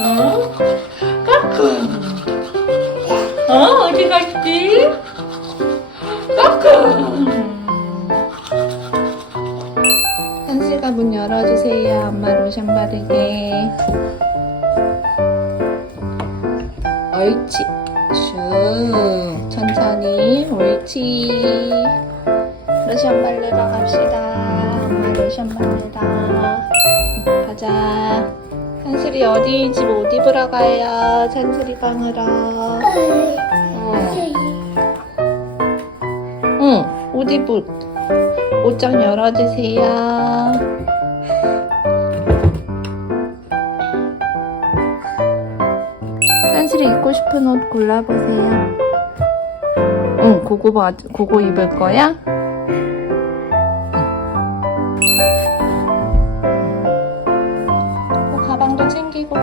어? 까꿍. 어, 어디 갔지? 까꿍. 한시가 문 열어주세요. 엄마 로션 바르게. 옳지. 슝. 천천히. 옳지. 로션 바르러 갑시다. 엄마 로션 바르러. 우리 어디 집 어디 보러 가요. 잔소리방으로. 어. 응. 응, 옷 입을. 옷장 열어주세요. 잔소리 입고 싶은 옷 골라보세요. 응, 그거, 봐, 그거 입을 거야? 가방도 챙기고.